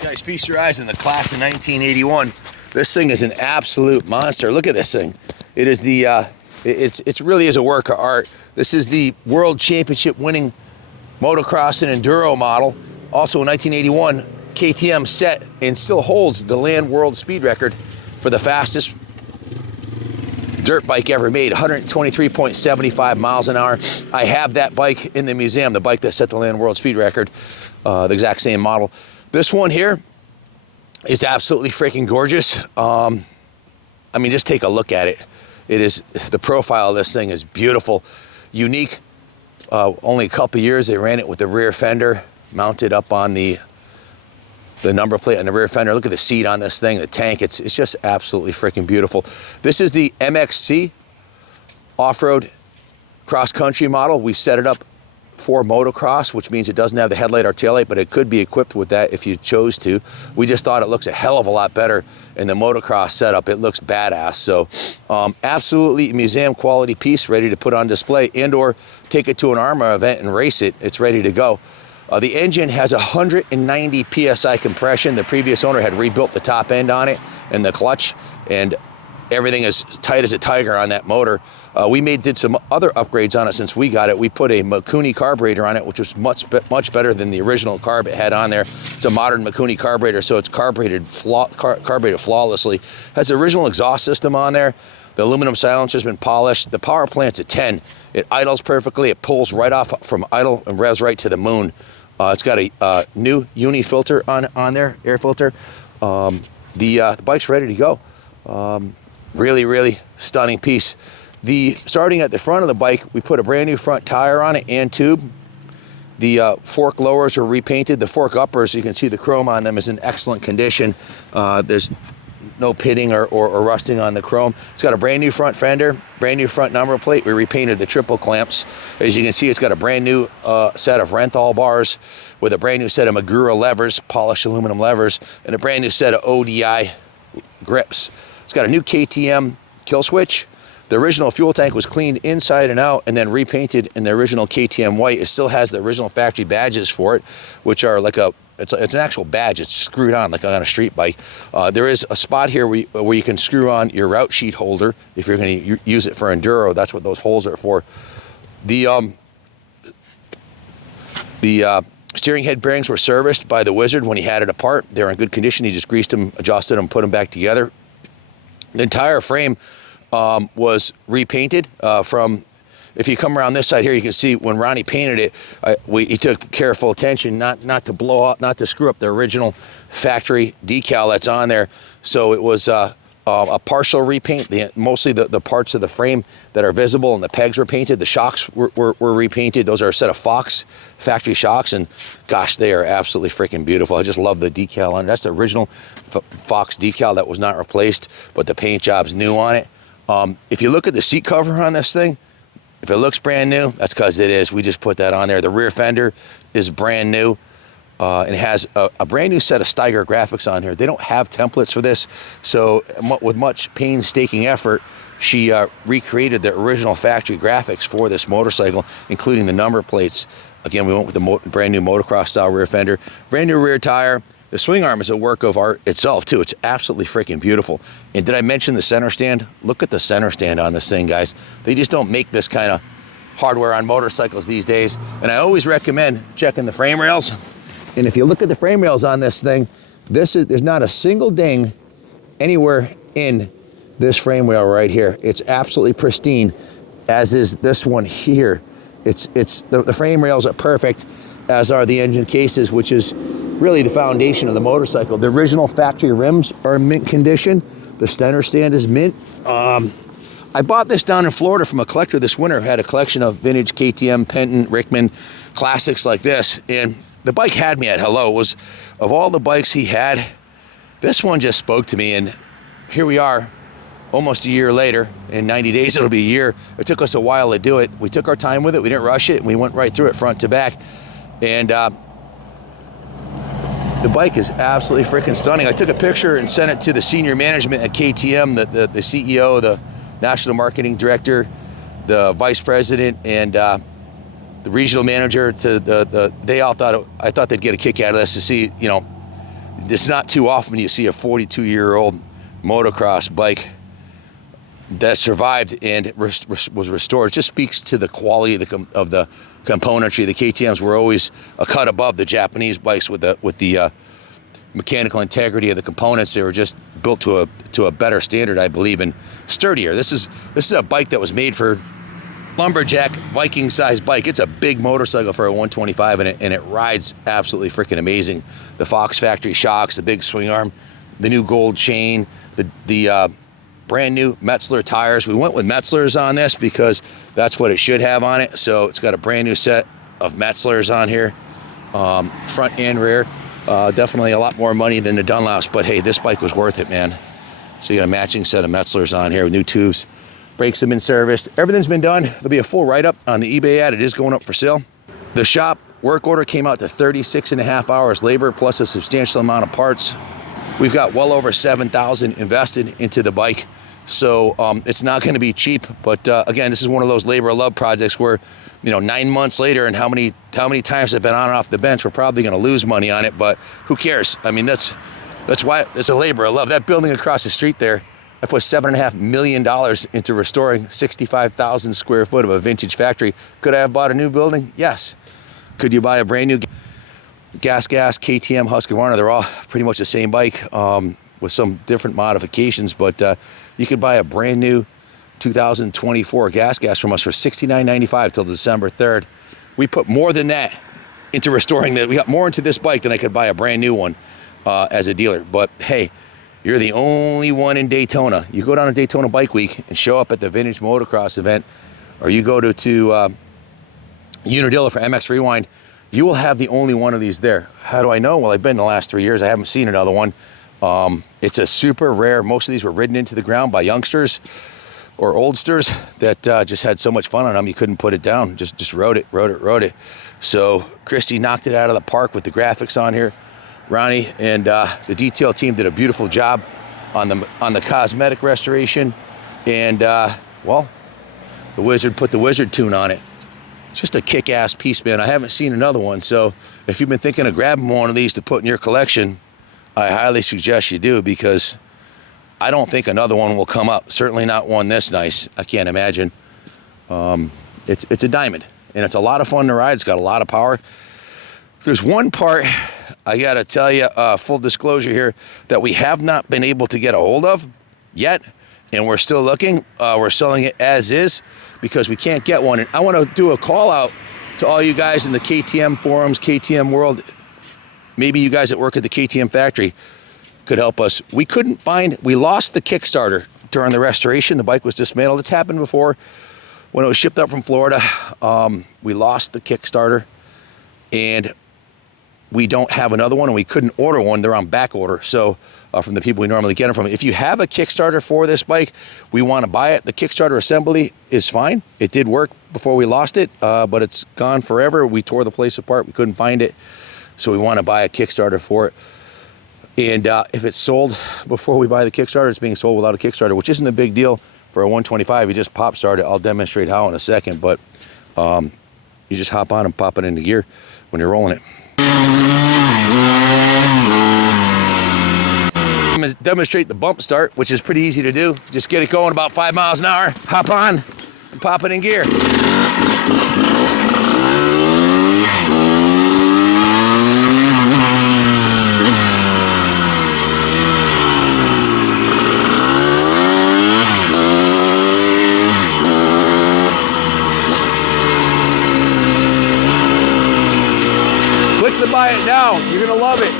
Guys, feast your eyes in the class of 1981. This thing is an absolute monster. Look at this thing. It is the it's really is a work of art. This is the world championship winning motocross and enduro model. Also in 1981, KTM set and still holds the land world speed record for the fastest dirt bike ever made, 123.75 miles an hour. I have that bike in the museum, the bike that set the land world speed record, the exact same model. This one here is absolutely freaking gorgeous. I mean, just take a look at it. It is, the profile of this thing is beautiful, unique. Only a couple years they ran it with the rear fender mounted up on the number plate on the rear fender. Look at the seat on this thing, the tank. It's just absolutely freaking beautiful. This is the MXC off-road cross-country model. We set it up for motocross, which means it doesn't have the headlight or taillight, but it could be equipped with that if you chose to. We just thought it looks a hell of a lot better in the motocross setup. It looks badass. So absolutely museum quality piece, ready to put on display and or take it to an ARMA event and race it. It's ready to go. The engine has 190 PSI compression. The previous owner had rebuilt the top end on it and the clutch, and everything is tight as a tiger on that motor. We did some other upgrades on it since we got it. We put a Mikuni carburetor on it, which was much better than the original carb it had on there. It's a modern Mikuni carburetor, so it's carbureted flawlessly. Has the original exhaust system on there. The aluminum silencer's been polished. The power plant's a 10. It idles perfectly. It pulls right off from idle and revs right to the moon. It's got a new uni filter on there, air filter. The bike's ready to go. Really, really stunning piece. Starting at the front of the bike, we put a brand new front tire on it and tube. The fork lowers are repainted. The fork uppers, you can see the chrome on them is in excellent condition. There's no pitting or rusting on the chrome. It's got a brand new front fender, brand new front number plate. We repainted the triple clamps. As you can see, it's got a brand new set of Renthal bars with a brand new set of Magura levers, polished aluminum levers, and a brand new set of ODI grips. It's got a new KTM kill switch. The original fuel tank was cleaned inside and out and then repainted in the original KTM white. It still has the original factory badges for it, which are like it's an actual badge. It's screwed on like on a street bike. There is a spot here where you can screw on your route sheet holder if you're going to use it for enduro. That's what those holes are for. The steering head bearings were serviced by the Wizard when he had it apart. They're in good condition. He just greased them, adjusted them, put them back together. The entire frame was repainted from, if you come around this side here, you can see when Ronnie painted it, he took careful attention not to blow up, not to screw up the original factory decal that's on there. So it was a partial repaint. Mostly the parts of the frame that are visible and the pegs were painted. The shocks were repainted. Those are a set of Fox factory shocks, and gosh, they are absolutely freaking beautiful. I just love the decal on it. That's the original Fox decal that was not replaced, but the paint job's new on it. If you look at the seat cover on this thing, if it looks brand new, that's because it is. We just put that on there. The rear fender is brand new. And it has a brand new set of Steiger graphics on here. They don't have templates for this, so with much painstaking effort, she recreated the original factory graphics for this motorcycle, including the number plates. Again, we went with the brand new motocross style rear fender, brand new rear tire. The swing arm is a work of art itself too. It's absolutely freaking beautiful. And did I mention the center stand? Look at the center stand on this thing, guys. They just don't make this kind of hardware on motorcycles these days. And I always recommend checking the frame rails. And if you look at the frame rails on this thing, there's not a single ding anywhere in this frame rail right here. It's absolutely pristine, as is this one here. The frame rails are perfect, as are the engine cases, which is really the foundation of the motorcycle. The original factory rims are in mint condition. The center stand is mint. I bought this down in Florida from a collector this winter who had a collection of vintage KTM, Penton, Rickman classics like this, and the bike had me at hello. It was, of all the bikes he had, this one just spoke to me, and here we are almost a year later. In 90 days it'll be a year. It took us a while to do it. We took our time with it. We didn't rush it, and we went right through it front to back. And the bike is absolutely freaking stunning. I took a picture and sent it to the senior management at KTM, the CEO, the national marketing director, the vice president, and the regional manager. They all I thought they'd get a kick out of this to see, you know, it's not too often you see a 42-year-old motocross bike that survived and was restored. It just speaks to the quality of the componentry. The KTMs were always a cut above the Japanese bikes with the mechanical integrity of the components. They were just built to a better standard, I believe, and sturdier. This is a bike that was made for lumberjack Viking sized bike. It's a big motorcycle for a 125, and it rides absolutely freaking amazing. The Fox factory shocks, the big swing arm, the new gold chain, the brand new Metzler tires. We went with Metzlers on this because that's what it should have on it. So it's got a brand new set of Metzlers on here, front and rear. Definitely a lot more money than the Dunlops, but hey, this bike was worth it, man. So you got a matching set of Metzlers on here with new tubes. Brakes have been serviced. Everything's been done. There'll be a full write-up on the eBay ad. It is going up for sale. The shop work order came out to 36.5 hours labor plus a substantial amount of parts. We've got well over $7,000 invested into the bike. So it's not going to be cheap, but again, this is one of those labor of love projects where, you know, 9 months later, and how many times I've been on and off the bench, we're probably going to lose money on it, but who cares? I mean, that's why it's a labor of love. That building across the street there, I put $7.5 million into restoring 65,000 square foot of a vintage factory. Could I have bought a new building? Yes. Could you buy a brand new gas KTM Husqvarna? They're all pretty much the same bike with some different modifications, but you could buy a brand new 2024 gas from us for $69.95 till December 3rd. We put more than that into restoring that. We got more into this bike than I could buy a brand new one as a dealer. But hey, you're the only one in Daytona. You go down to Daytona Bike Week and show up at the Vintage Motocross event, or you go to Unadilla for MX Rewind, you will have the only one of these there. How do I know? Well, I've been the last 3 years. I haven't seen another one. It's a super rare. Most of these were ridden into the ground by youngsters or oldsters that just had so much fun on them you couldn't put it down. Just rode it. So Christy knocked it out of the park with the graphics on here. Ronnie and the detail team did a beautiful job on the cosmetic restoration, and well, the Wizard put the Wizard tune on it. Just a kick-ass piece, man. I haven't seen another one, so if you've been thinking of grabbing one of these to put in your collection, I highly suggest you do, because I don't think another one will come up. Certainly not one this nice. I can't imagine. It's a diamond, and it's a lot of fun to ride. It's got a lot of power. There's one part I gotta tell you, full disclosure here, that we have not been able to get a hold of yet, and we're still looking. We're selling it as is because we can't get one. And I want to do a call out to all you guys in the KTM forums, KTM world, maybe you guys that work at the KTM factory. could help us. We lost the Kickstarter during the restoration. The bike was dismantled. It's happened before. When it was shipped up from Florida, we lost the Kickstarter, and we don't have another one, and we couldn't order one. They're on back order, so from the people we normally get them from. If you have a Kickstarter for this bike, we want to buy it. The Kickstarter assembly is fine. It did work before we lost it, but it's gone forever. We tore the place apart. We couldn't find it, so we want to buy a Kickstarter for it. And if it's sold before we buy the Kickstarter, it's being sold without a Kickstarter, which isn't a big deal for a 125. You just pop start it. I'll demonstrate how in a second, but you just hop on and pop it into gear when you're rolling it. I'm going to demonstrate the bump start, which is pretty easy to do. Just get it going about 5 miles an hour, hop on, and pop it in gear. Click to buy it now. You're going to love it.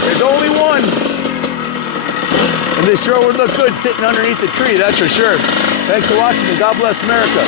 There's only one. And this sure would look good sitting underneath the tree, that's for sure. Thanks for watching, and God bless America.